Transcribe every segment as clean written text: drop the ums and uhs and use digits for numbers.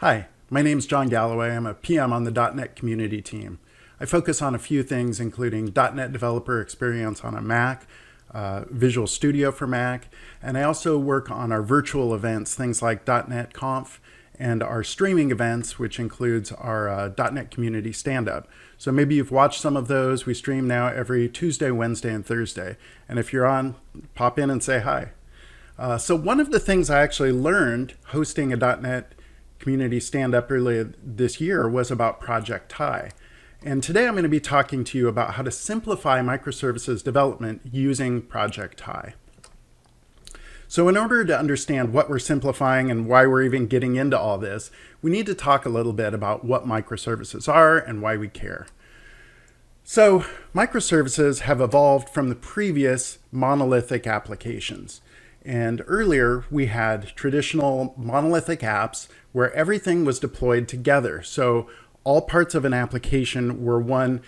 Hi, my name is Jon Galloway. I'm a PM on the .NET community team. I focus on a few things, including .NET developer experience on a Mac, Visual Studio for Mac, and I also work on our virtual events, things like .NET Conf, and our streaming events, which includes our .NET Community Stand-Up. So maybe you've watched some of those. We stream now every Tuesday, Wednesday, and Thursday. And if you're on, pop in and say hi. So one of the things I actually learned hosting a .NET Community Stand-Up earlier this year was about Project Tye. And today I'm going to be talking to you about how to simplify microservices development using Project Tye. So in order to understand what we're simplifying and why we're even getting into all this, we need to talk a little bit about what microservices are and why we care. So microservices have evolved from the previous monolithic applications. And earlier we had traditional monolithic apps where everything was deployed together. So all parts of an application were one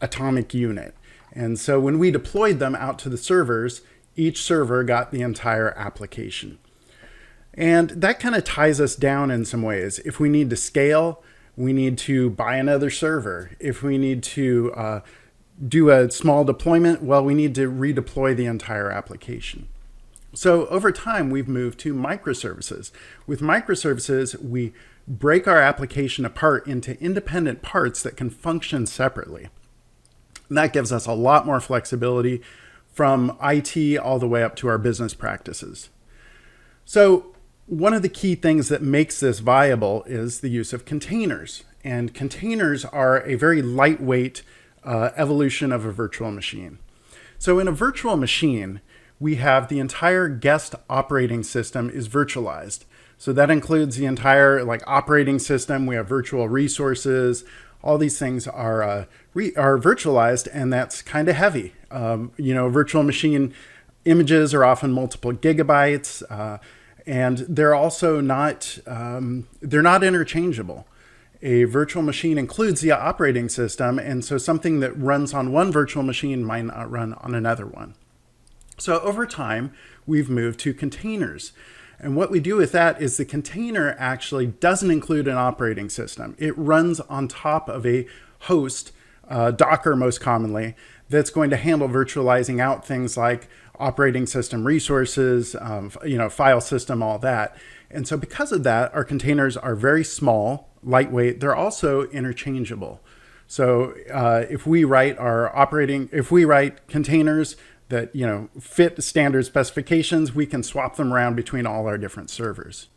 atomic unit. And so when we deployed them out to the servers, each server got the entire application. And that kind of ties us down in some ways. If we need to scale, we need to buy another server. If we need to do a small deployment, well, we need to redeploy the entire application. So over time, we've moved to microservices. With microservices, we break our application apart into independent parts that can function separately. And that gives us a lot more flexibility from IT all the way up to our business practices. So one of the key things that makes this viable is the use of containers. And containers are a very lightweight evolution of a virtual machine. So in a virtual machine, we have the entire guest operating system is virtualized. So that includes the entire operating system. We have virtual resources. All these things are virtualized, and that's kind of heavy. Virtual machine images are often multiple gigabytes, and they're also not they're not interchangeable. A virtual machine includes the operating system, and so something that runs on one virtual machine might not run on another one. So over time, we've moved to containers. And what we do with that is the container actually doesn't include an operating system. It runs on top of a host, Docker most commonly, that's going to handle virtualizing out things like operating system resources, file system, all that. And so because of that, our containers are very small, lightweight. They're also interchangeable. So if we write containers that fit standard specifications, we can swap them around between all our different servers.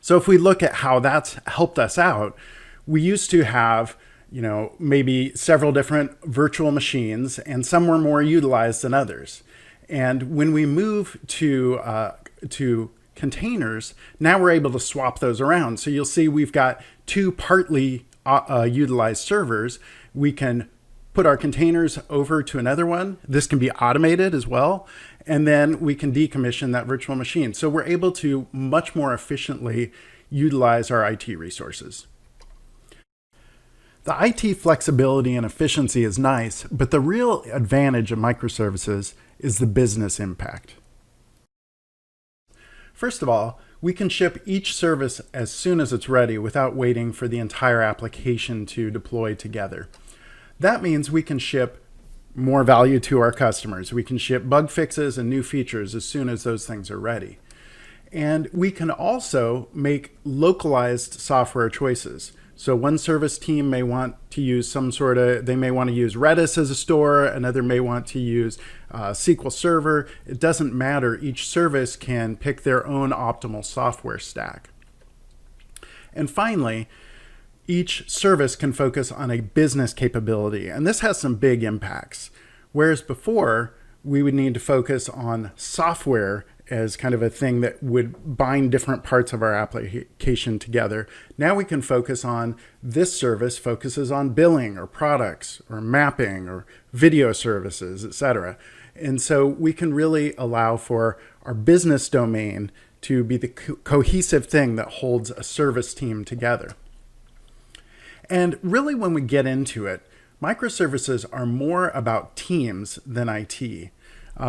So if we look at how that's helped us out, we used to have maybe several different virtual machines, and some were more utilized than others. And when we move to containers, now we're able to swap those around. So you'll see we've got two partly utilized servers. We can put our containers over to another one. This can be automated as well. And then we can decommission that virtual machine. So we're able to much more efficiently utilize our IT resources. The IT flexibility and efficiency is nice, but the real advantage of microservices is the business impact. First of all, we can ship each service as soon as it's ready without waiting for the entire application to deploy together. That means we can ship more value to our customers. We can ship bug fixes and new features as soon as those things are ready. And we can also make localized software choices. So one service team may want to use they may want to use Redis as a store, another may want to use SQL Server. It doesn't matter. Each service can pick their own optimal software stack. And finally, each service can focus on a business capability, and this has some big impacts. Whereas before, we would need to focus on software as kind of a thing that would bind different parts of our application together. Now we can focus on this service focuses on billing or products or mapping or video services, etc. And so we can really allow for our business domain to be the cohesive thing that holds a service team together. And really, when we get into it, microservices are more about teams than IT.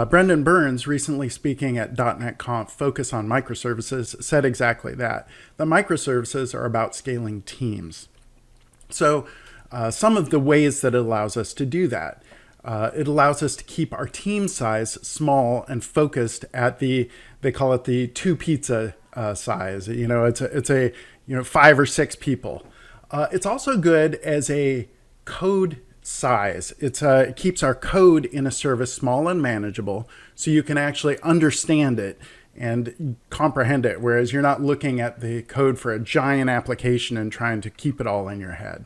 Brendan Burns, recently speaking at .NET Conf Focus on Microservices, said exactly that. The microservices are about scaling teams. So some of the ways that it allows us to do that. It allows us to keep our team size small and focused at they call it the 2 pizza size. It's a 5 or 6 people. It's also good as a code size. It keeps our code in a service small and manageable, so you can actually understand it and comprehend it, whereas you're not looking at the code for a giant application and trying to keep it all in your head.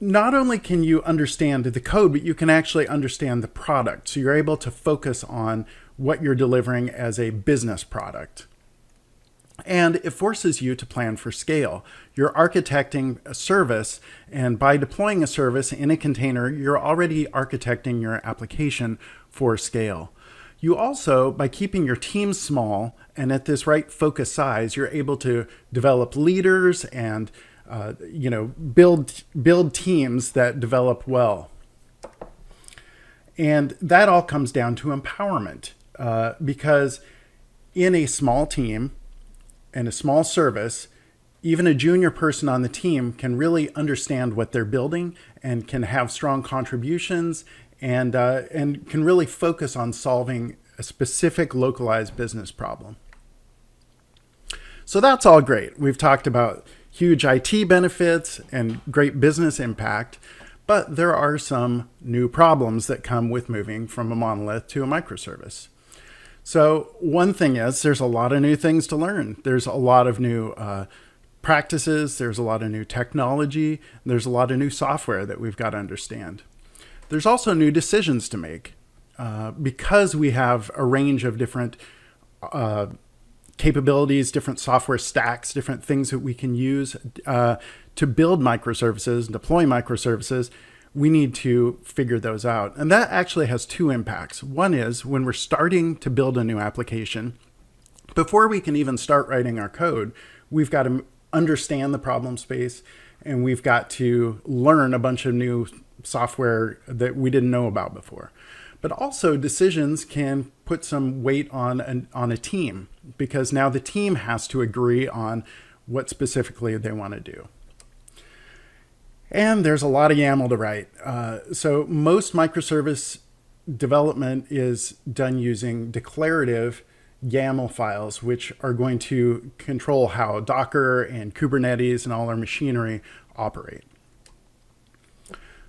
Not only can you understand the code, but you can actually understand the product. So you're able to focus on what you're delivering as a business product. And it forces you to plan for scale. You're architecting a service, and by deploying a service in a container, you're already architecting your application for scale. You also, by keeping your team small and at this right focus size, you're able to develop leaders and build teams that develop well. And that all comes down to empowerment, because in a small team and a small service, even a junior person on the team can really understand what they're building and can have strong contributions and can really focus on solving a specific localized business problem. So that's all great. We've talked about huge IT benefits and great business impact, but there are some new problems that come with moving from a monolith to a microservice. So one thing is there's a lot of new things to learn. There's a lot of new practices. There's a lot of new technology. There's a lot of new software that we've got to understand. There's also new decisions to make because we have a range of different capabilities, different software stacks, different things that we can use to build microservices, deploy microservices. We need to figure those out. And that actually has 2 impacts. One is when we're starting to build a new application, before we can even start writing our code, we've got to understand the problem space, and we've got to learn a bunch of new software that we didn't know about before. But also decisions can put some weight on a team, because now the team has to agree on what specifically they want to do. And there's a lot of YAML to write. So most microservice development is done using declarative YAML files, which are going to control how Docker and Kubernetes and all our machinery operate.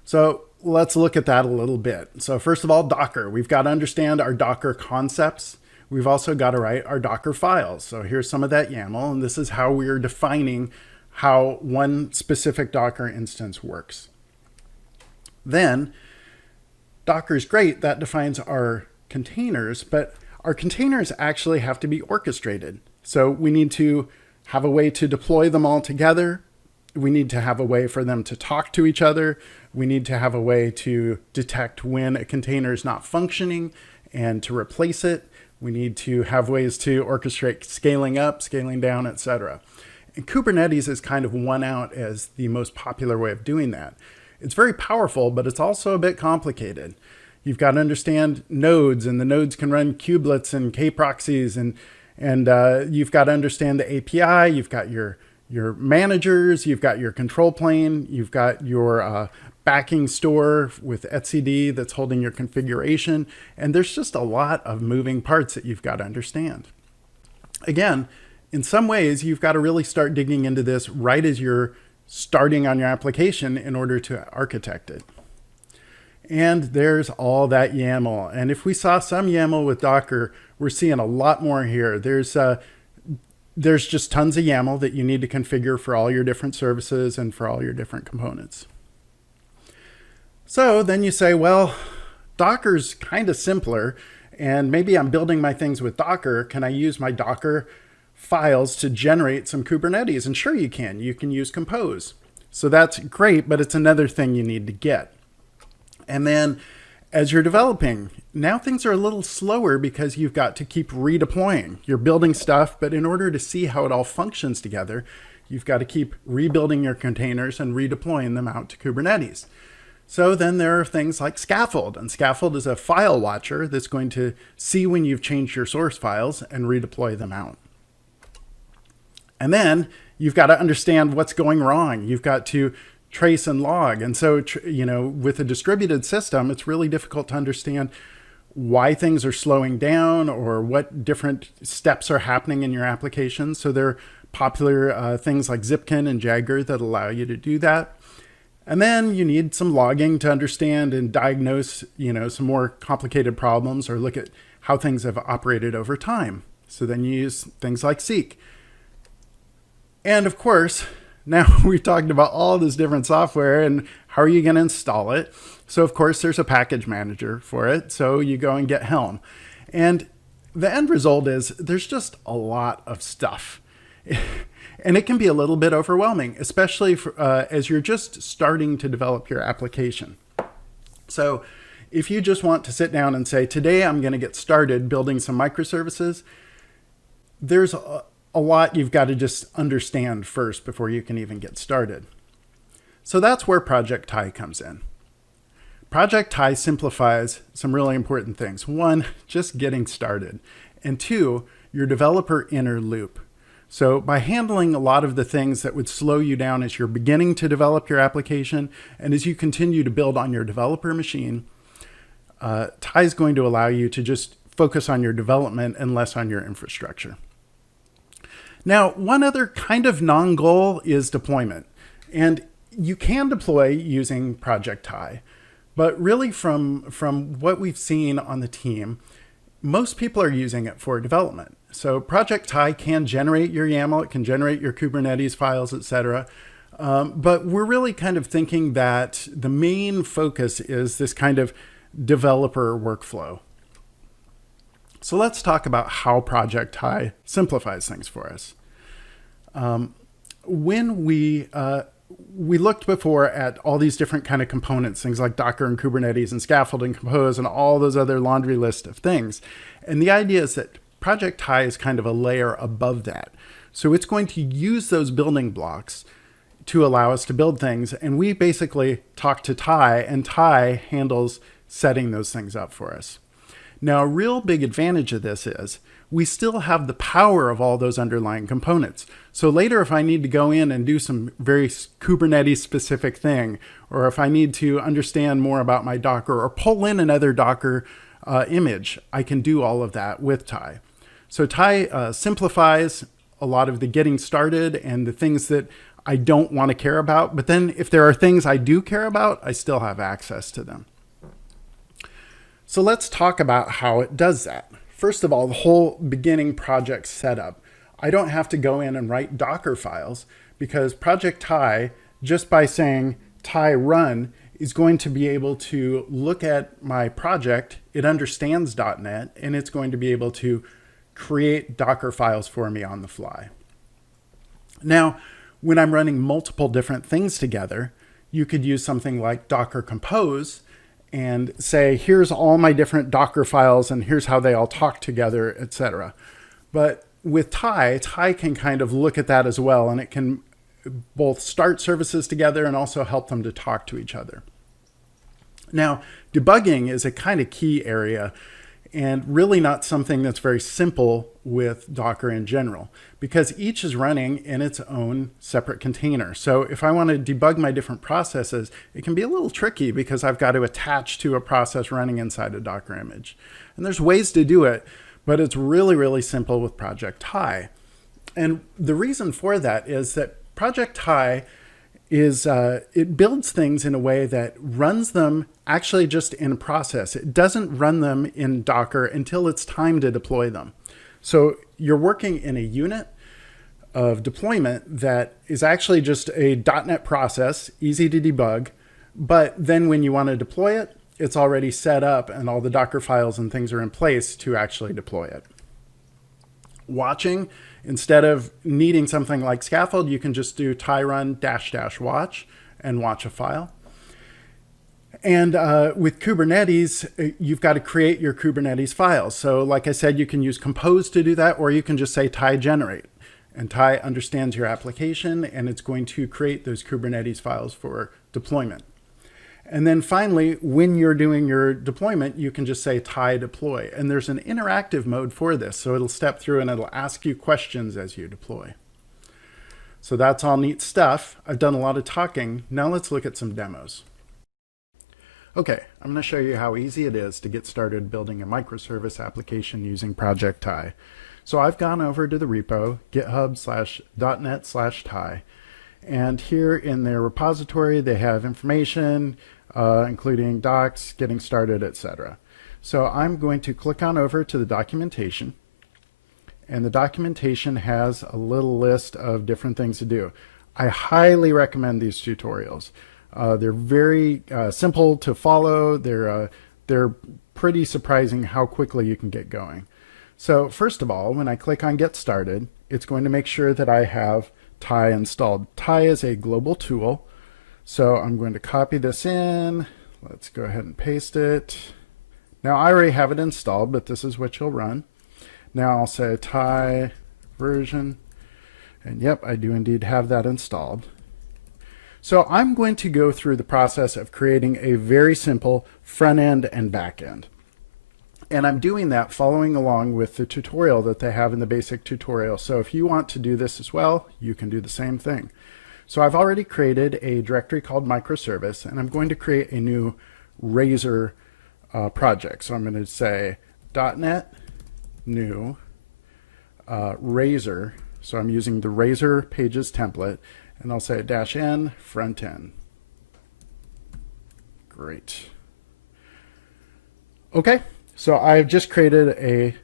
So let's look at that a little bit. So first of all, Docker. We've got to understand our Docker concepts. We've also got to write our Docker files. So here's some of that YAML, and this is how we're defining how one specific Docker instance works. Then Docker is great. That defines our containers, but our containers actually have to be orchestrated. So we need to have a way to deploy them all together. We need to have a way for them to talk to each other. We need to have a way to detect when a container is not functioning and to replace it. We need to have ways to orchestrate scaling up, scaling down, etc. And Kubernetes is kind of won out as the most popular way of doing that. It's very powerful, but it's also a bit complicated. You've got to understand nodes, and the nodes can run kubelets and k-proxies, and you've got to understand the API. You've got your managers, you've got your control plane, you've got your backing store with etcd that's holding your configuration, and there's just a lot of moving parts that you've got to understand. Again, in some ways, you've got to really start digging into this right as you're starting on your application in order to architect it. And there's all that YAML. And if we saw some YAML with Docker, we're seeing a lot more here. There's just tons of YAML that you need to configure for all your different services and for all your different components. So then you say, well, Docker's kind of simpler, and maybe I'm building my things with Docker. Can I use my Docker files to generate some Kubernetes? And sure you can. You can use Compose. So that's great, but it's another thing you need to get. And then as you're developing, now things are a little slower because you've got to keep redeploying. You're building stuff, but in order to see how it all functions together, you've got to keep rebuilding your containers and redeploying them out to Kubernetes. So then there are things like Scaffold, and Scaffold is a file watcher that's going to see when you've changed your source files and redeploy them out. And then you've got to understand what's going wrong. You've got to trace and log. And so, with a distributed system, it's really difficult to understand why things are slowing down or what different steps are happening in your application. So there are popular things like Zipkin and Jagger that allow you to do that. And then you need some logging to understand and diagnose, some more complicated problems or look at how things have operated over time. So then you use things like Seek. And of course, now we've talked about all this different software and how are you going to install it? So of course, there's a package manager for it. So you go and get Helm. And the end result is there's just a lot of stuff. And it can be a little bit overwhelming, especially as you're just starting to develop your application. So if you just want to sit down and say, today I'm going to get started building some microservices, there's a lot you've got to just understand first before you can even get started. So that's where Project Tye comes in. Project Tye simplifies some really important things. One, just getting started. And two, your developer inner loop. So by handling a lot of the things that would slow you down as you're beginning to develop your application and as you continue to build on your developer machine, Tye is going to allow you to just focus on your development and less on your infrastructure. Now, one other kind of non-goal is deployment. And you can deploy using Project Tye, but really from what we've seen on the team, most people are using it for development. So Project Tye can generate your YAML, it can generate your Kubernetes files, etc. But we're really kind of thinking that the main focus is this kind of developer workflow. So let's talk about how Project Tye simplifies things for us. When we looked before at all these different kind of components, things like Docker and Kubernetes and Scaffold and Compose and all those other laundry list of things. And the idea is that Project Tye is kind of a layer above that. So it's going to use those building blocks to allow us to build things. And we basically talk to Tye, and Tye handles setting those things up for us. Now, a real big advantage of this is we still have the power of all those underlying components. So later, if I need to go in and do some very Kubernetes specific thing, or if I need to understand more about my Docker or pull in another Docker image, I can do all of that with Tye. So Tye simplifies a lot of the getting started and the things that I don't want to care about. But then if there are things I do care about, I still have access to them. So let's talk about how it does that. First of all, the whole beginning project setup. I don't have to go in and write Docker files because Project Tye, just by saying Tye run, is going to be able to look at my project. It understands .NET, and it's going to be able to create Docker files for me on the fly. Now, when I'm running multiple different things together, you could use something like Docker Compose and say, here's all my different Docker files and here's how they all talk together, etc. But with Tye, Tye can kind of look at that as well, and it can both start services together and also help them to talk to each other. Now, debugging is a kind of key area and really not something that's very simple with Docker in general, because each is running in its own separate container. So if I want to debug my different processes, it can be a little tricky because I've got to attach to a process running inside a Docker image. And there's ways to do it, but it's really, really simple with Project Tye. And the reason for that is that Project Tye is it builds things in a way that runs them actually just in a process. It doesn't run them in Docker until it's time to deploy them. So you're working in a unit of deployment that is actually just a .NET process, easy to debug, but then when you want to deploy it, it's already set up and all the Docker files and things are in place to actually deploy it. Watching, instead of needing something like Scaffold, you can just do Tye run -- watch and watch a file. And with Kubernetes, you've got to create your Kubernetes files. So like I said, you can use Compose to do that, or you can just say Tye generate. And Tye understands your application, and it's going to create those Kubernetes files for deployment. And then finally, when you're doing your deployment, you can just say Tye deploy. And there's an interactive mode for this. So it'll step through and it'll ask you questions as you deploy. So that's all neat stuff. I've done a lot of talking. Now let's look at some demos. Okay, I'm going to show you how easy it is to get started building a microservice application using Project Tye. So I've gone over to the repo, github.net/Tye. And here in their repository, they have information, including docs, getting started, etc. So I'm going to click on over to the documentation. And the documentation has a little list of different things to do. I highly recommend these tutorials. They're very simple to follow. They're pretty surprising how quickly you can get going. So first of all, when I click on Get Started, it's going to make sure that I have Tye installed. Tye is a global tool. So I'm going to copy this in. Let's go ahead and paste it. Now I already have it installed, but this is what you'll run. Now I'll say Tye version. And yep, I do indeed have that installed. So I'm going to go through the process of creating a very simple front end and back end. And I'm doing that following along with the tutorial that they have in the basic tutorial. So if you want to do this as well, you can do the same thing. So I've already created a directory called Microservice, and I'm going to create a new Razor project. So I'm going to say .NET new Razor. So I'm using the Razor pages template, and I'll say -n front end. Great. Okay. So I've just created a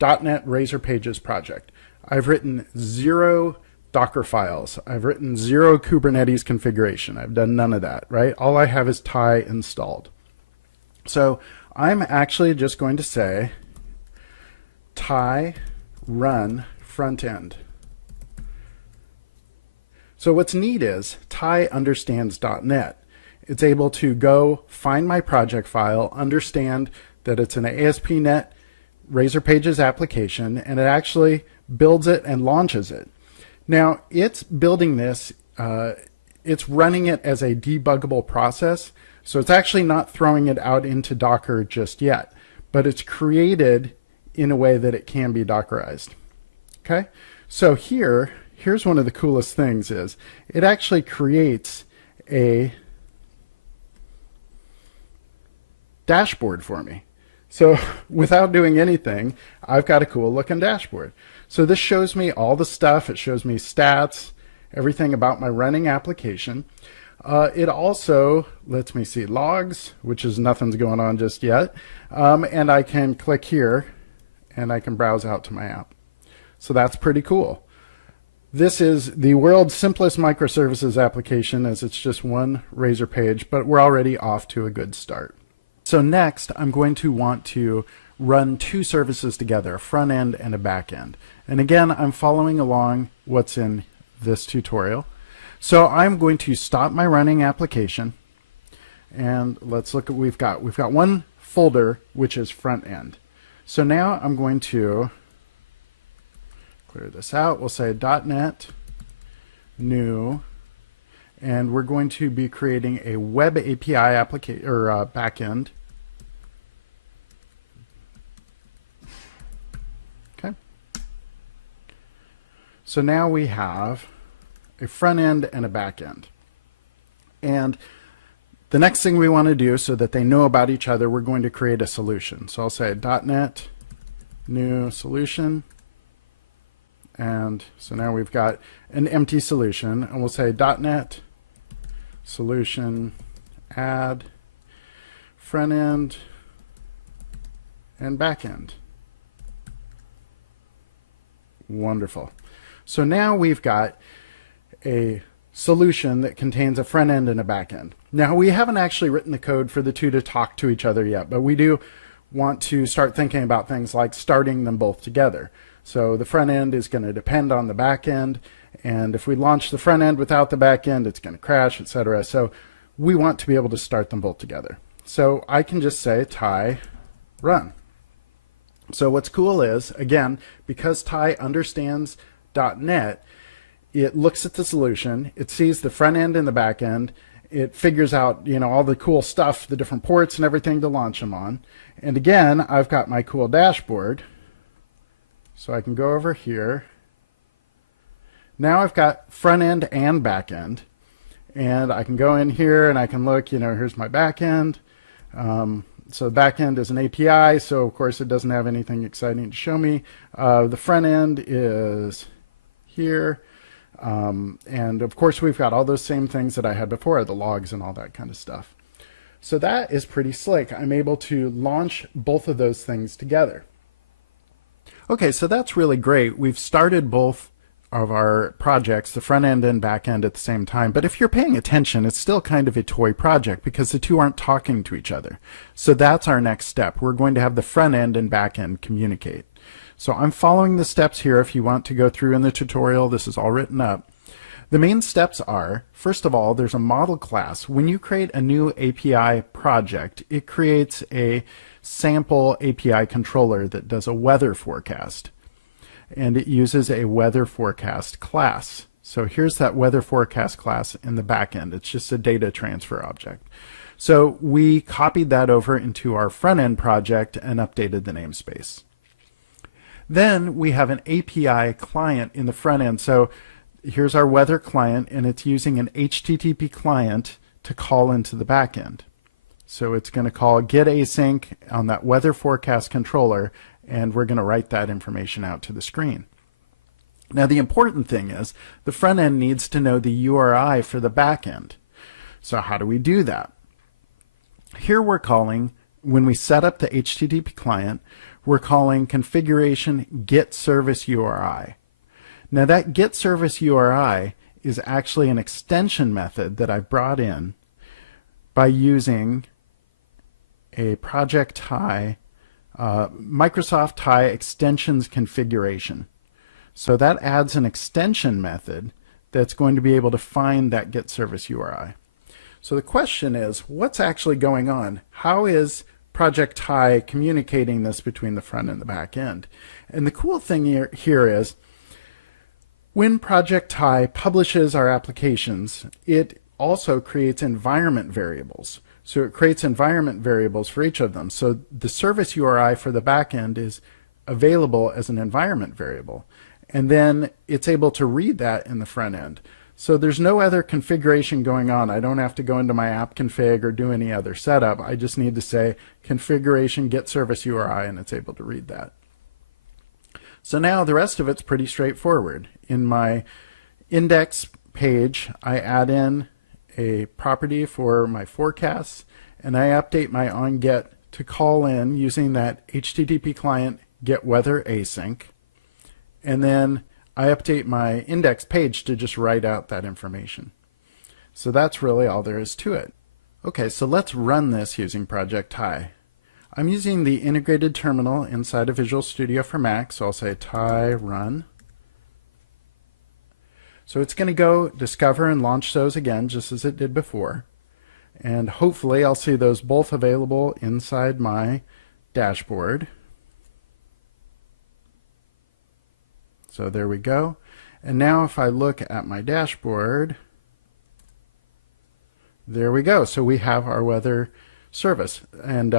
.NET Razor Pages project. I've written 0 Docker files. I've written 0 Kubernetes configuration. I've done none of that, right? All I have is Tye installed. So I'm actually just going to say Tye run front end. So what's neat is Tye understands .NET. It's able to go find my project file, understand that it's an ASP.NET Razor Pages application, and it actually builds it and launches it. Now, it's building this, it's running it as a debuggable process, so it's actually not throwing it out into Docker just yet, but it's created in a way that it can be Dockerized. Okay, so here's one of the coolest things is it actually creates a dashboard for me. So without doing anything, I've got a cool looking dashboard. So this shows me all the stuff. It shows me stats, everything about my running application. It also lets me see logs, which is nothing's going on just yet. And I can click here and I can browse out to my app. So that's pretty cool. This is the world's simplest microservices application, as it's just one Razor page, but we're already off to a good start. So next, I'm going to want to run 2 services together, a front end and a back end. And again, I'm following along what's in this tutorial. So I'm going to stop my running application, and let's look at what we've got. We've got one folder, which is front end. So now I'm going to clear this out. We'll say .NET new, and we're going to be creating a web API application or backend. Okay. So now we have a front end and a back end. And the next thing we want to do so that they know about each other, we're going to create a solution. So I'll say .NET new solution. And so now we've got an empty solution, and we'll say .NET solution add front end and back end. Wonderful. So now we've got a solution that contains a front end and a back end. Now we haven't actually written the code for the two to talk to each other yet, but we do want to start thinking about things like starting them both together. So the front end is going to depend on the back end, and if we launch the front end without the back end, it's going to crash, etc. So we want to be able to start them both together. So I can just say Tye run. So what's cool is, again, because Tye understands .NET, it looks at the solution, it sees the front end and the back end, it figures out, all the cool stuff, the different ports and everything to launch them on. And again, I've got my cool dashboard. So I can go over here. Now I've got front end and back end. And I can go in here and I can look, here's my back end. So the back end is an API, so of course it doesn't have anything exciting to show me. The front end is here. And of course we've got all those same things that I had before, the logs and all that kind of stuff. So that is pretty slick. I'm able to launch both of those things together. Okay, so that's really great. We've started both of our projects, the front end and back end, at the same time. But if you're paying attention, it's still kind of a toy project because the two aren't talking to each other. So that's our next step. We're going to have the front end and back end communicate. So I'm following the steps here. If you want to go through in the tutorial, this is all written up. The main steps are, first of all, there's a model class. When you create a new API project, it creates a sample API controller that does a weather forecast. And it uses a weather forecast class. So here's that weather forecast class in the back end. It's just a data transfer object. So we copied that over into our front end project and updated the namespace. Then we have an API client in the front end. So here's our weather client, and it's using an HTTP client to call into the back end. So it's going to call get async on that weather forecast controller, and we're going to write that information out to the screen. Now the important thing is the front end needs to know the URI for the back end. So how do we do that? Here we're calling, when we set up the HTTP client, we're calling configuration get service URI. Now that get service URI is actually an extension method that I brought in by using a Project Tye, Microsoft Tye extensions configuration. So that adds an extension method that's going to be able to find that get service URI. So the question is, what's actually going on? How is Project Tye communicating this between the front and the back end? And the cool thing here is, when Project Tye publishes our applications, it also creates environment variables. So it creates environment variables for each of them. So the service URI for the back end is available as an environment variable. And then it's able to read that in the front end. So there's no other configuration going on. I don't have to go into my app config or do any other setup. I just need to say configuration get service URI, and it's able to read that. So now the rest of it's pretty straightforward. In my index page, I add in a property for my forecasts, and I update my onGet to call in using that HTTP client get weather async. And then I update my index page to just write out that information. So that's really all there is to it. Okay, so let's run this using Project Tye. I'm using the integrated terminal inside of Visual Studio for Mac, so I'll say Tye run. So it's going to go discover and launch those again, just as it did before. And hopefully I'll see those both available inside my dashboard. So there we go. And now if I look at my dashboard, there we go. So we have our weather service. And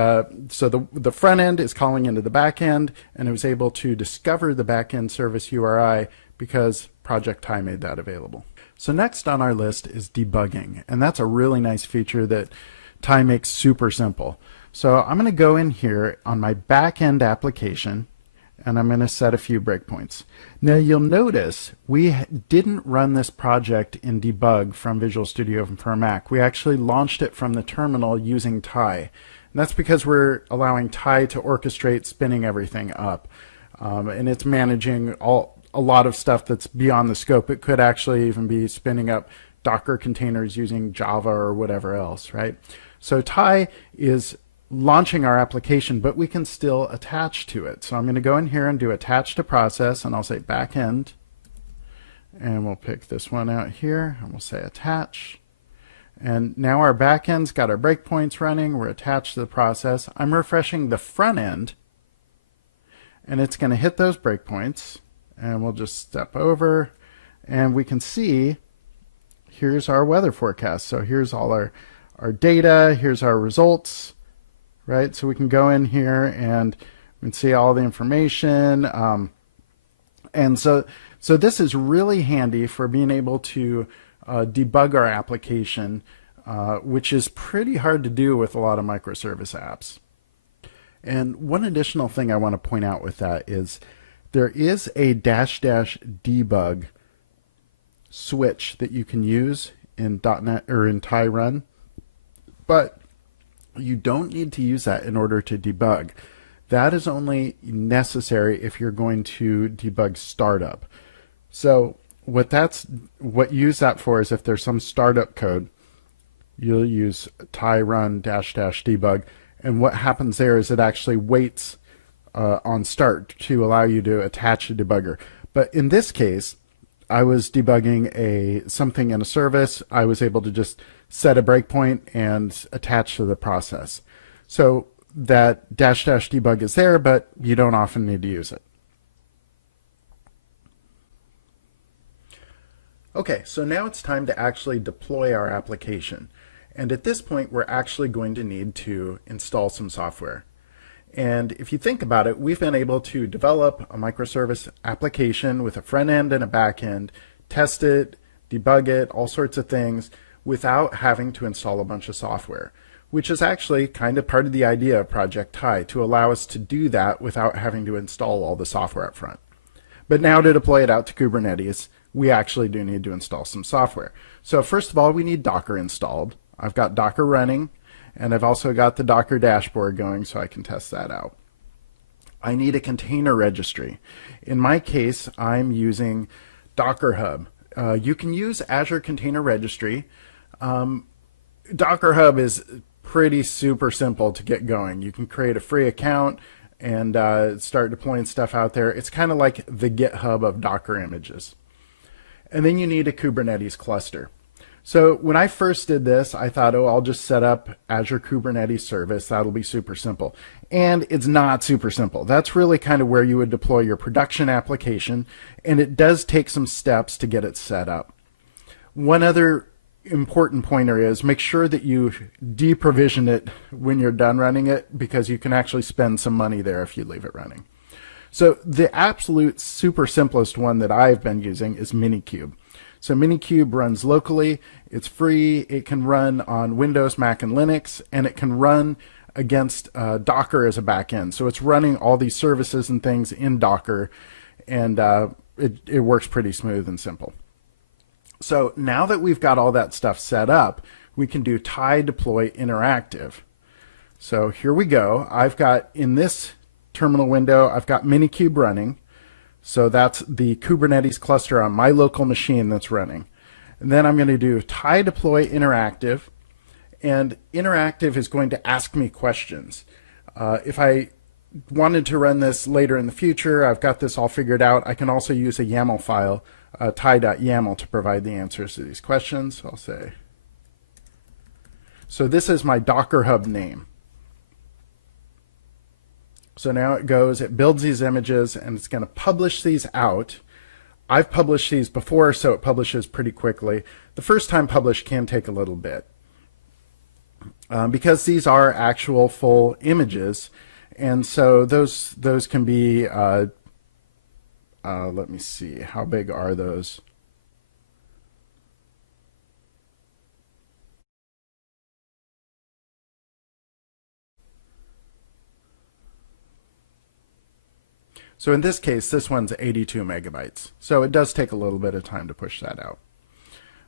so the front end is calling into the back end, and it was able to discover the back end service URI because Project Tye made that available. So next on our list is debugging, and that's a really nice feature that Tye makes super simple. So I'm going to go in here on my back end application, and I'm going to set a few breakpoints. Now you'll notice we didn't run this project in debug from Visual Studio for Mac. We actually launched it from the terminal using Tye. And that's because we're allowing Tye to orchestrate spinning everything up. And it's managing a lot of stuff that's beyond the scope. It could actually even be spinning up Docker containers using Java or whatever else, right? So Tye is launching our application, but we can still attach to it. So I'm going to go in here and do attach to process, and I'll say backend, and we'll pick this one out here, and we'll say attach. And now our backend's got our breakpoints running. We're attached to the process. I'm refreshing the front end, and it's going to hit those breakpoints, and we'll just step over, and we can see here's our weather forecast. So here's all our data, here's our results, right? So we can go in here and we can see all the information. And so this is really handy for being able to debug our application, which is pretty hard to do with a lot of microservice apps. And one additional thing I want to point out with that is there is a --debug switch that you can use in .NET or in Tye Run, but you don't need to use that in order to debug. That is only necessary if you're going to debug startup. So what use that for is if there's some startup code, you'll use Tye Run --debug, and what happens there is it actually waits on start to allow you to attach a debugger. But in this case, I was debugging something in a service. I was able to just set a breakpoint and attach to the process. So that --debug is there, but you don't often need to use it. Okay, so now it's time to actually deploy our application. And at this point, we're actually going to need to install some software. And if you think about it, we've been able to develop a microservice application with a front end and a back end, test it, debug it, all sorts of things, without having to install a bunch of software, which is actually kind of part of the idea of Project Tye, to allow us to do that without having to install all the software up front. But now to deploy it out to Kubernetes, we actually do need to install some software. So first of all, we need Docker installed. I've got Docker running, and I've also got the Docker dashboard going so I can test that out. I need a container registry. In my case, I'm using Docker Hub. You can use Azure Container Registry. Docker Hub is pretty super simple to get going. You can create a free account and start deploying stuff out there. It's kind of like the GitHub of Docker images. And then you need a Kubernetes cluster. So when I first did this, I thought, oh, I'll just set up Azure Kubernetes Service. That'll be super simple. And it's not super simple. That's really kind of where you would deploy your production application, and it does take some steps to get it set up. One other important pointer is make sure that you deprovision it when you're done running it, because you can actually spend some money there if you leave it running. So the absolute super simplest one that I've been using is Minikube. So Minikube runs locally, it's free, it can run on Windows, Mac, and Linux, and it can run against Docker as a backend. So it's running all these services and things in Docker, and it works pretty smooth and simple. So now that we've got all that stuff set up, we can do Tye deploy interactive. So here we go. I've got, in this terminal window, I've got Minikube running. So that's the Kubernetes cluster on my local machine that's running. And then I'm going to do Tye deploy interactive. And interactive is going to ask me questions. If I wanted to run this later in the future, I've got this all figured out. I can also use a YAML file, tye.yaml, to provide the answers to these questions. So I'll say, so this is my Docker Hub name. So now it goes, it builds these images, and it's going to publish these out. I've published these before, so it publishes pretty quickly. The first time publish can take a little bit. Because these are actual full images, and so those can be, let me see, how big are those? So in this case, this one's 82 megabytes. So it does take a little bit of time to push that out.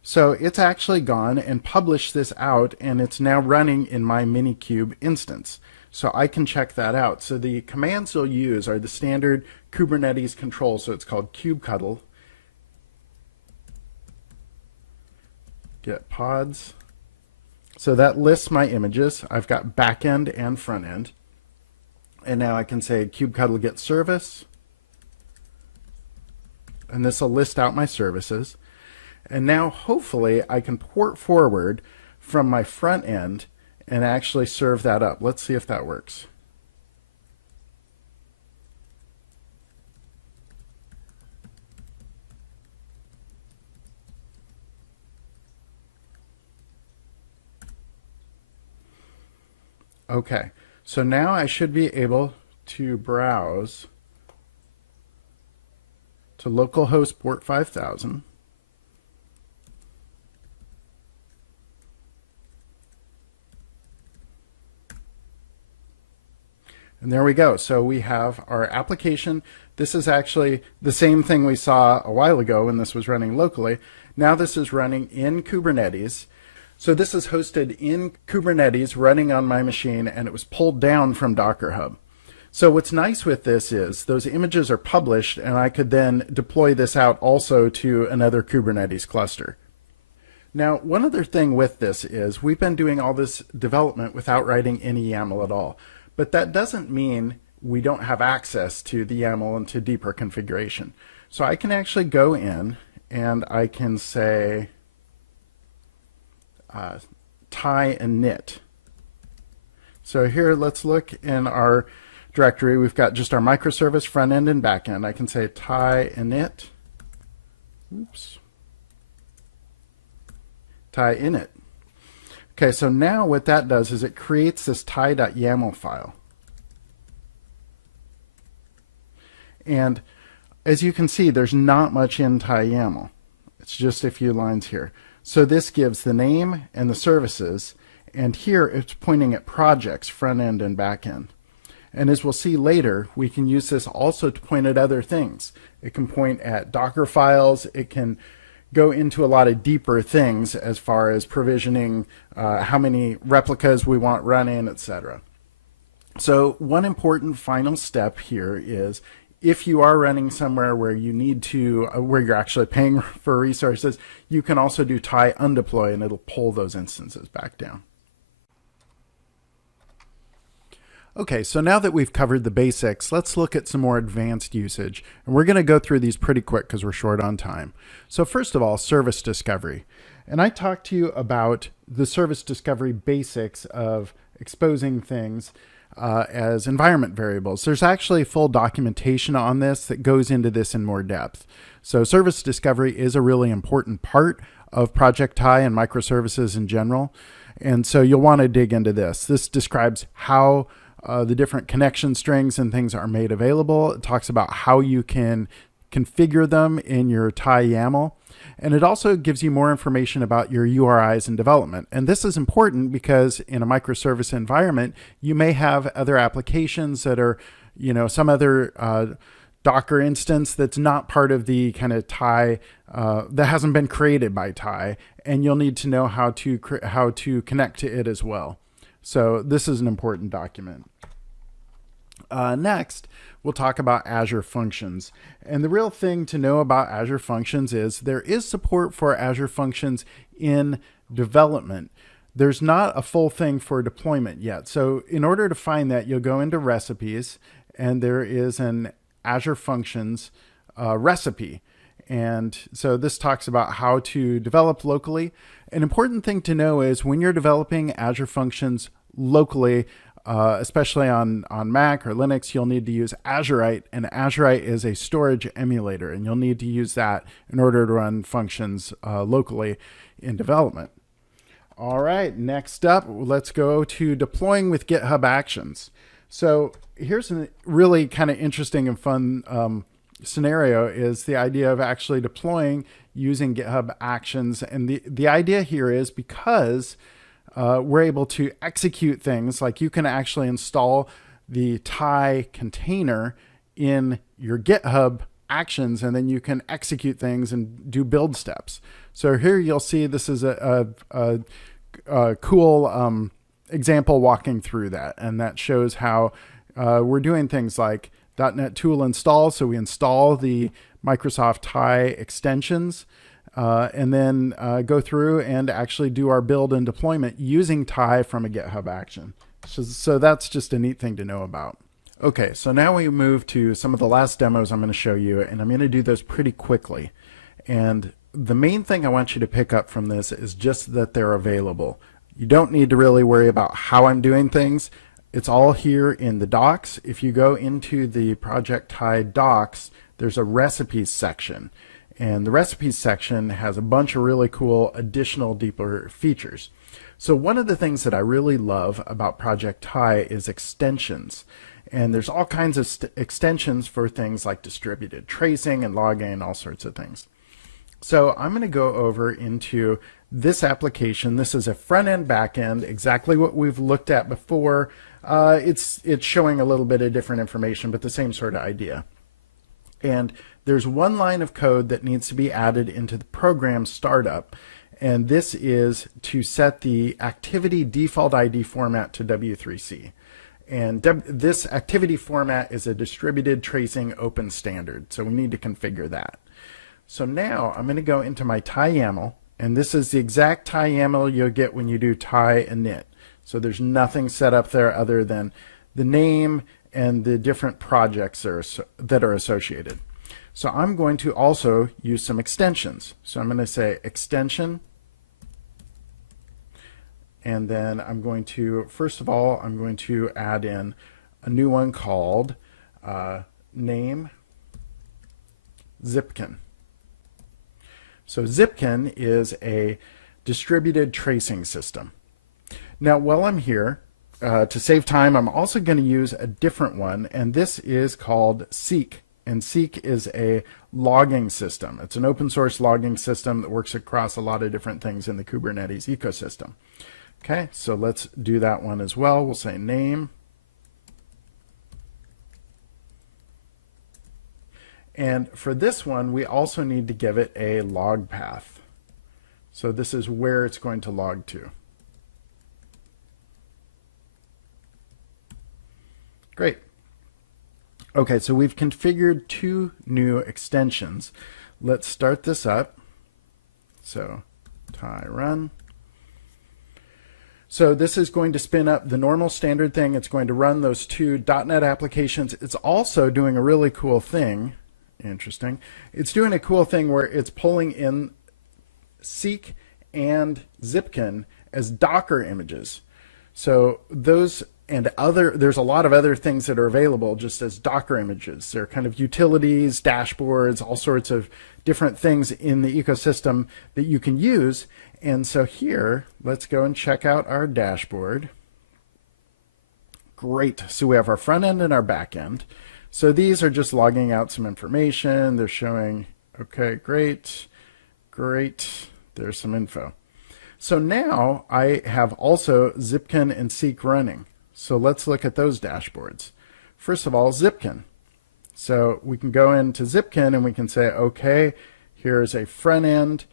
So it's actually gone and published this out, and it's now running in my Minikube instance. So I can check that out. So the commands you'll use are the standard Kubernetes control. So it's called kubectl, get pods. So that lists my images. I've got back end and front end. And now I can say kubectl get service, and this will list out my services. And now hopefully I can port forward from my front end and actually serve that up. Let's see if that works. Okay, so now I should be able to browse to localhost port 5000. And there we go. So we have our application. This is actually the same thing we saw a while ago when this was running locally. Now this is running in Kubernetes. So this is hosted in Kubernetes running on my machine, and it was pulled down from Docker Hub. So what's nice with this is those images are published, and I could then deploy this out also to another Kubernetes cluster. Now, one other thing with this is we've been doing all this development without writing any YAML at all. But that doesn't mean we don't have access to the YAML and to deeper configuration. So I can actually go in and I can say Tye init. So here, let's look in our directory. We've got just our microservice front end and back end. I can say Tye init. Oops. Tye init. Okay, so now what that does is it creates this tye.yaml file. And as you can see, there's not much in Tye YAML. It's just a few lines here. So this gives the name and the services, and here it's pointing at projects, front end and back end. And as we'll see later, we can use this also to point at other things. It can point at Docker files. It can go into a lot of deeper things as far as provisioning, how many replicas we want running, etc. So one important final step here is if you are running somewhere where you need to, where you're actually paying for resources, you can also do Tye undeploy and it'll pull those instances back down. Okay, so now that we've covered the basics, let's look at some more advanced usage. And we're going to go through these pretty quick because we're short on time. So first of all, service discovery. And I talked to you about the service discovery basics of exposing things as environment variables. There's actually full documentation on this that goes into this in more depth. So service discovery is a really important part of Project Tye and microservices in general. And so you'll want to dig into this. This describes how the different connection strings and things are made available. It talks about how you can configure them in your Tye YAML. And it also gives you more information about your URIs and development. And this is important because in a microservice environment, you may have other applications that are, some other Docker instance that's not part of the kind of Tye, that hasn't been created by Tye, and you'll need to know how to connect to it as well. So this is an important document. Next, we'll talk about Azure Functions. And the real thing to know about Azure Functions is there is support for Azure Functions in development. There's not a full thing for deployment yet. So in order to find that, you'll go into recipes, and there is an Azure Functions recipe. And so this talks about how to develop locally. An important thing to know is when you're developing Azure Functions locally, especially on Mac or Linux, you'll need to use Azurite, and Azurite is a storage emulator, and you'll need to use that in order to run functions locally in development. All right, next up, let's go to deploying with GitHub Actions. So here's a really kind of interesting and fun scenario is the idea of actually deploying using GitHub Actions. And the idea here is because we're able to execute things, like you can actually install the Tye container in your GitHub Actions, and then you can execute things and do build steps. So here you'll see this is a cool example walking through that, and that shows how we're doing things like .NET tool install. So we install the Microsoft Tye extensions, and then go through and actually do our build and deployment using Tye from a GitHub action. So that's just a neat thing to know about. Okay, so now we move to some of the last demos I'm going to show you, and I'm going to do those pretty quickly. And the main thing I want you to pick up from this is just that they're available. You don't need to really worry about how I'm doing things. It's all here in the docs. If you go into the Project Tye docs, there's a recipes section. And the recipes section has a bunch of really cool additional deeper features. So one of the things that I really love about Project Tye is extensions. And there's all kinds of extensions for things like distributed tracing and logging and all sorts of things. So I'm going to go over into this application. This is a front-end, back-end, exactly what we've looked at before. It's showing a little bit of different information, but the same sort of idea. And there's one line of code that needs to be added into the program startup. And this is to set the activity default ID format to W3C. And this activity format is a distributed tracing open standard. So we need to configure that. So now I'm going to go into my Tye YAML. And this is the exact Tye YAML you'll get when you do Tye init. So there's nothing set up there other than the name and the different projects that are associated. So I'm going to also use some extensions. So I'm going to say extension. And then I'm going to, first of all, I'm going to add in a new one called name Zipkin. So Zipkin is a distributed tracing system. Now, while I'm here, to save time, I'm also going to use a different one, and this is called Seek. And Seek is a logging system. It's an open source logging system that works across a lot of different things in the Kubernetes ecosystem. Okay, so let's do that one as well. We'll say name. And for this one, we also need to give it a log path. So this is where it's going to log to. Great. Okay, so we've configured two new extensions. Let's start this up. So Tye run. So this is going to spin up the normal standard thing. It's going to run those two .NET applications. It's also doing a really cool thing. Interesting. It's doing a cool thing where it's pulling in Seek and Zipkin as Docker images. So those and there's a lot of other things that are available just as Docker images. They're kind of utilities, dashboards, all sorts of different things in the ecosystem that you can use. And so here, let's go and check out our dashboard. Great. So we have our front end and our back end. So these are just logging out some information. They're showing, okay, great, great. There's some info. So now I have also Zipkin and Seek running. So let's look at those dashboards. First of all, Zipkin. So we can go into Zipkin and we can say, okay, here's a front end.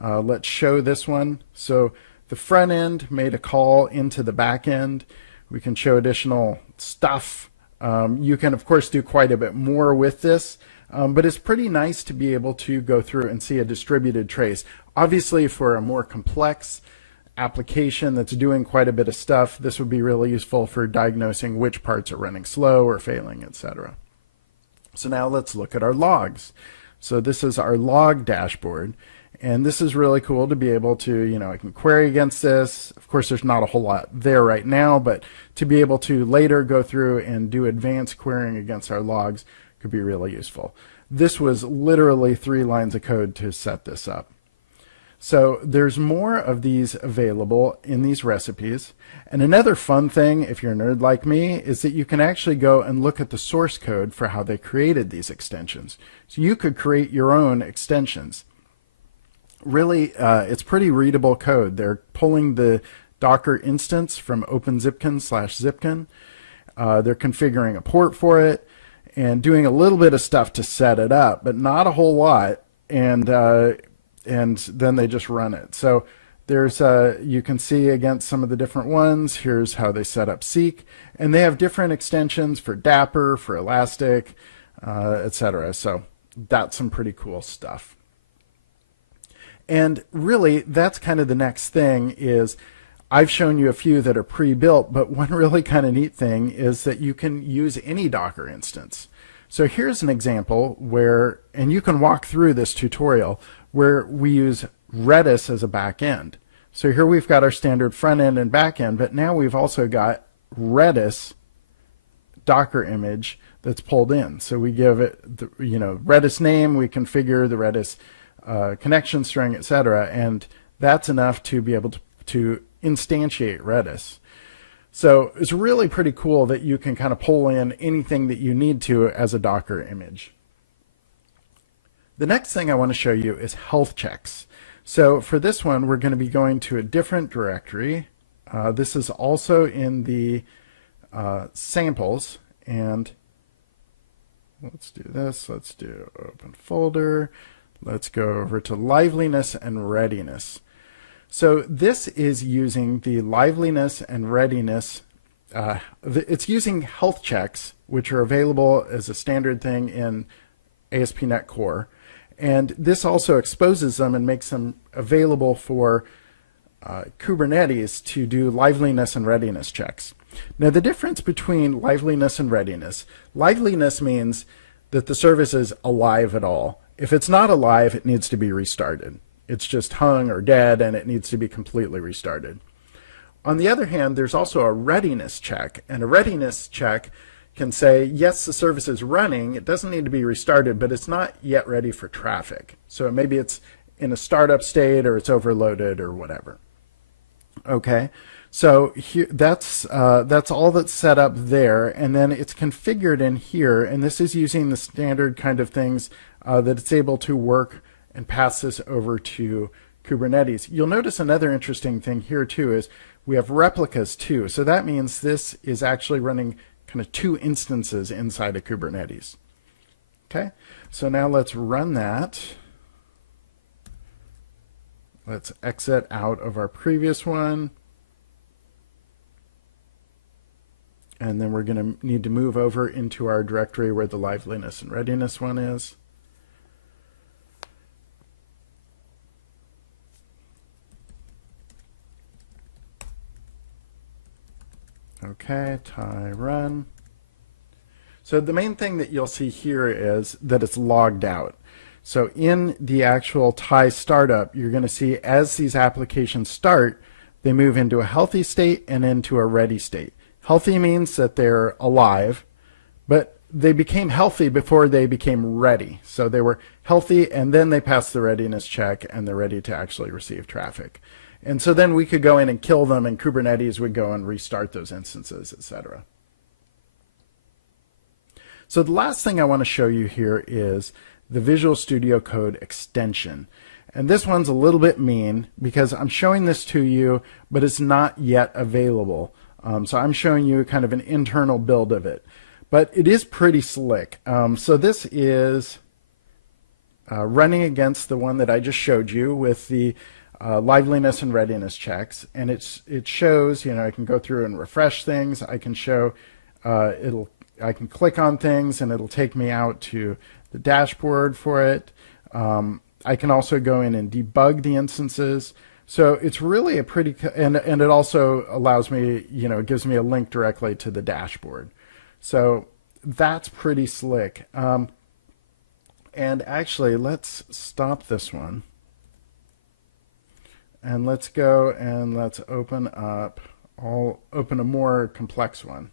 Let's show this one. So the front end made a call into the back end. We can show additional stuff. You can, of course, do quite a bit more with this, but it's pretty nice to be able to go through and see a distributed trace. Obviously, for a more complex application that's doing quite a bit of stuff, this would be really useful for diagnosing which parts are running slow or failing, etc. So now let's look at our logs. So this is our log dashboard. And this is really cool to be able to, I can query against this. Of course, there's not a whole lot there right now, but to be able to later go through and do advanced querying against our logs could be really useful. This was literally 3 lines of code to set this up. So there's more of these available in these recipes. And another fun thing, if you're a nerd like me, is that you can actually go and look at the source code for how they created these extensions. So you could create your own extensions. Really, it's pretty readable code. They're pulling the Docker instance from OpenZipkin/Zipkin. They're configuring a port for it and doing a little bit of stuff to set it up, but not a whole lot. And then they just run it. So there's you can see against some of the different ones. Here's how they set up Seek, and they have different extensions for Dapper, for Elastic, etc. So that's some pretty cool stuff. And really, that's kind of the next thing is I've shown you a few that are pre-built, but one really kind of neat thing is that you can use any Docker instance. So here's an example where, and you can walk through this tutorial, where we use Redis as a back end. So here we've got our standard front end and back end, but now we've also got Redis Docker image that's pulled in. So we give it the Redis name, we configure the Redis connection string, etc. And that's enough to be able to instantiate Redis. So it's really pretty cool that you can kind of pull in anything that you need to as a Docker image. The next thing I want to show you is health checks. So for this one, we're going to be going to a different directory. This is also in the samples, and let's do this. Let's do open folder. Let's go over to liveliness and readiness. So this is using the liveliness and readiness. It's using health checks, which are available as a standard thing in ASP.NET Core. And this also exposes them and makes them available for Kubernetes to do liveliness and readiness checks. Now, the difference between liveliness and readiness, liveliness means that the service is alive at all. If it's not alive, it needs to be restarted. It's just hung or dead, and it needs to be completely restarted. On the other hand, there's also a readiness check, and a readiness check can say, yes, the service is running, it doesn't need to be restarted, but it's not yet ready for traffic. So maybe it's in a startup state, or it's overloaded, or whatever. Okay, so here, that's all that's set up there, and then it's configured in here, and this is using the standard kind of things that it's able to work and pass this over to Kubernetes. You'll notice another interesting thing here too is we have replicas too. So that means this is actually running kind of two instances inside of Kubernetes. Okay, so now let's run that. Let's exit out of our previous one. And then we're going to need to move over into our directory where the liveliness and readiness one is. Okay, Tye run. So the main thing that you'll see here is that it's logged out. So in the actual Tye startup, you're going to see as these applications start, they move into a healthy state and into a ready state. Healthy means that they're alive, but they became healthy before they became ready. So they were healthy, and then they passed the readiness check, and they're ready to actually receive traffic. And so then we could go in and kill them, and Kubernetes would go and restart those instances, etc. So the last thing I want to show you here is the Visual Studio Code extension. And this one's a little bit mean because I'm showing this to you, but it's not yet available. So I'm showing you kind of an internal build of it. But it is pretty slick. So this is running against the one that I just showed you with the liveliness and readiness checks, and it shows, you know, I can go through and refresh things. I can show I can click on things and it'll take me out to the dashboard for it. I can also go in and debug the instances. So it's really a pretty, and it also allows me, you know, it gives me a link directly to the dashboard. So that's pretty slick. And actually, let's stop this one. And let's go and let's open up, I'll open a more complex one.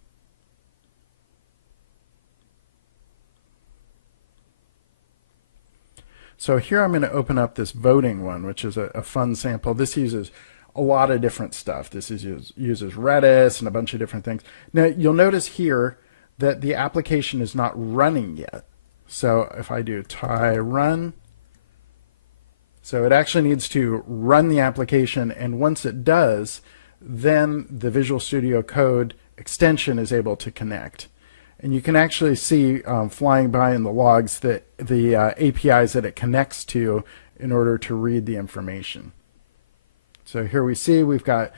So here I'm going to open up this voting one, which is a fun sample. This uses a lot of different stuff. This uses Redis and a bunch of different things. Now you'll notice here that the application is not running yet. So if I do Tye run, so it actually needs to run the application, and once it does, then the Visual Studio Code extension is able to connect. And you can actually see flying by in the logs that the APIs that it connects to in order to read the information. So here we see we've got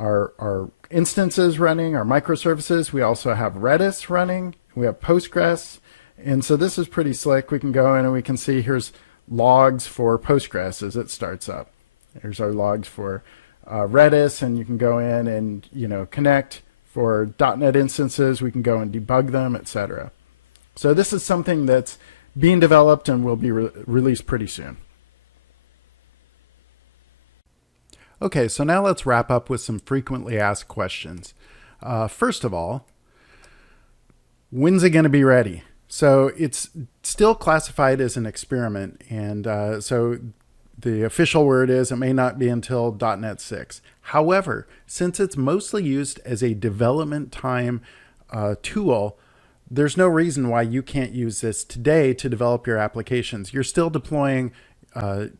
our instances running, our microservices. We also have Redis running. We have Postgres. And so this is pretty slick. We can go in and we can see here's logs for Postgres as it starts up. Here's our logs for Redis, and you can go in and, you know, connect. For .NET instances, we can go and debug them, etc. So this is something that's being developed and will be released pretty soon. Okay, so now let's wrap up with some frequently asked questions. First of all, when's it going to be ready? So it's still classified as an experiment, and so the official word is it may not be until .NET 6. However, since it's mostly used as a development time tool, there's no reason why you can't use this today to develop your applications. You're still deploying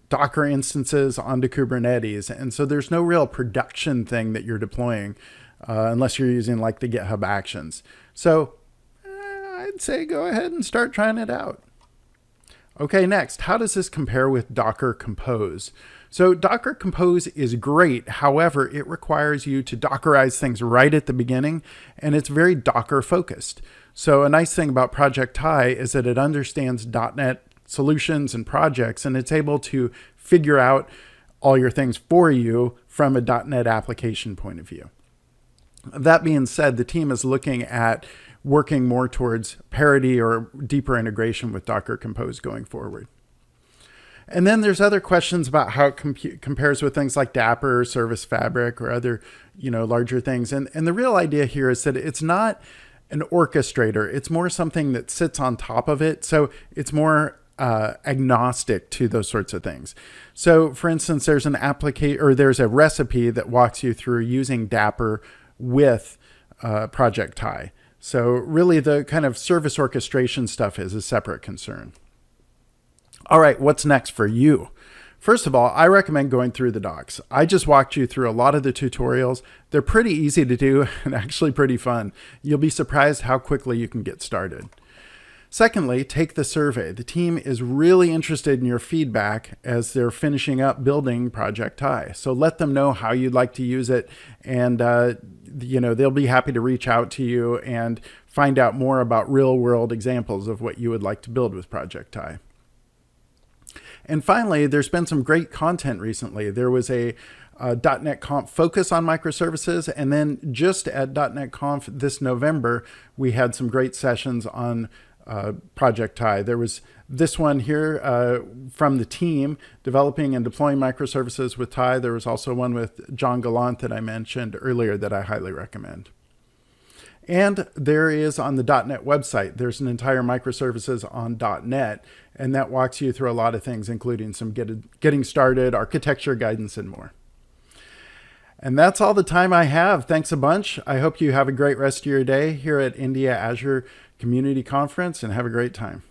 Docker instances onto Kubernetes, and so there's no real production thing that you're deploying unless you're using like the GitHub Actions. So I'd say go ahead and start trying it out. Okay, next, how does this compare with Docker Compose? So Docker Compose is great. However, it requires you to Dockerize things right at the beginning, and it's very Docker focused. So a nice thing about Project Tye is that it understands .NET solutions and projects, and it's able to figure out all your things for you from a .NET application point of view. That being said, the team is looking at working more towards parity or deeper integration with Docker Compose going forward. And then there's other questions about how it compares with things like Dapper, Service Fabric, or other, larger things. And the real idea here is that it's not an orchestrator. It's more something that sits on top of it. So it's more agnostic to those sorts of things. So for instance, there's there's a recipe that walks you through using Dapper with Project Tye. So really the kind of service orchestration stuff is a separate concern. All right, what's next for you? First of all, I recommend going through the docs. I just walked you through a lot of the tutorials. They're pretty easy to do and actually pretty fun. You'll be surprised how quickly you can get started. Secondly, take the survey. The team is really interested in your feedback as they're finishing up building Project Tye. So let them know how you'd like to use it, and they'll be happy to reach out to you and find out more about real-world examples of what you would like to build with Project Tye. And finally, there's been some great content recently. There was a .NET Conf focus on microservices, and then just at .NET Conf this November, we had some great sessions on Project Tye. There was this one here from the team developing and deploying microservices with Tye. There was also one with Jon Galloway that I mentioned earlier that I highly recommend. And there is on the .NET website, there's an entire microservices on .NET, and that walks you through a lot of things, including some getting started, architecture guidance, and more. And that's all the time I have. Thanks a bunch. I hope you have a great rest of your day here at India Azure Community Conference, and have a great time.